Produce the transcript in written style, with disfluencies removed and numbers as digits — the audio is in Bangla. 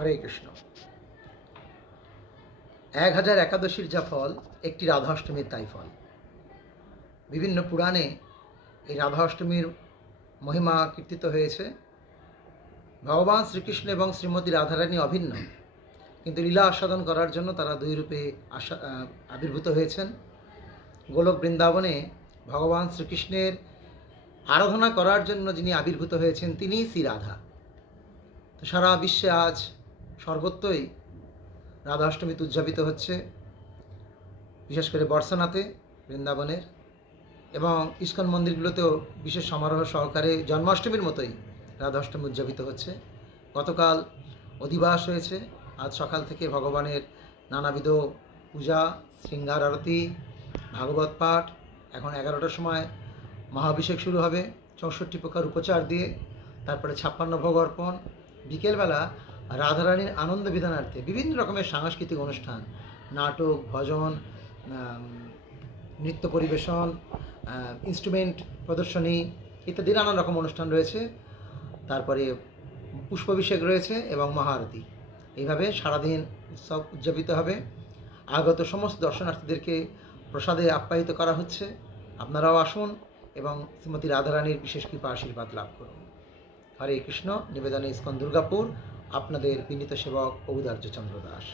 হরে কৃষ্ণ। 1000 একাদশীর যা ফল, একটি রাধা অষ্টমীর তাই ফল। বিভিন্ন পুরাণে এই রাধা অষ্টমীর মহিমা কীর্তিত হয়েছে। ভগবান শ্রীকৃষ্ণ এবং শ্রীমতী রাধারানী অভিন্ন, কিন্তু লীলা আস্বাদন করার জন্য তারা দুই রূপে আবির্ভূত হয়েছেন। গোলক বৃন্দাবনে ভগবান শ্রীকৃষ্ণের আরাধনা করার জন্য যিনি আবির্ভূত হয়েছেন তিনিই শ্রী রাধা। তো সারা বিশ্বে আজ সর্বত্রই রাধা অষ্টমী উদযাপিত হচ্ছে, বিশেষ করে বর্ষানাতে, বৃন্দাবনের এবং ইস্কন মন্দিরগুলোতেও বিশেষ সমারোহ সহকারে জন্মাষ্টমীর মতোই রাধা অষ্টমী উদযাপিত হচ্ছে। গতকাল অধিবাস হয়েছে, আজ সকাল থেকে ভগবানের নানাবিধ পূজা, শৃঙ্গার আরতি, ভাগবত পাঠ। এখন 11টার সময় মহাভিষেক শুরু হবে 64 প্রকার উপচার দিয়ে, তারপরে 56 ভোগ অর্পণ। বিকেলবেলা রাধারানীর আনন্দ বিধানার্থে বিভিন্ন রকমের সাংস্কৃতিক অনুষ্ঠান, নাটক, ভজন, নৃত্য পরিবেশন, ইনস্ট্রুমেন্ট প্রদর্শনী ইত্যাদি নানান রকম অনুষ্ঠান রয়েছে। তারপরে পুষ্পাভিষেক রয়েছে এবং মহাআরতি। এইভাবে সারাদিন উৎসব উদযাপিত হবে। আগত সমস্ত দর্শনার্থীদেরকে প্রসাদে আপ্যায়িত করা হচ্ছে। আপনারাও আসুন এবং শ্রীমতী রাধারানীর বিশেষ কৃপা আশীর্বাদ লাভ করুন। হরে কৃষ্ণ। নিবেদনে ইস্কন দুর্গাপুর। আপনাদের বিনীত সেবক ঔদার্য চন্দ্র দাস।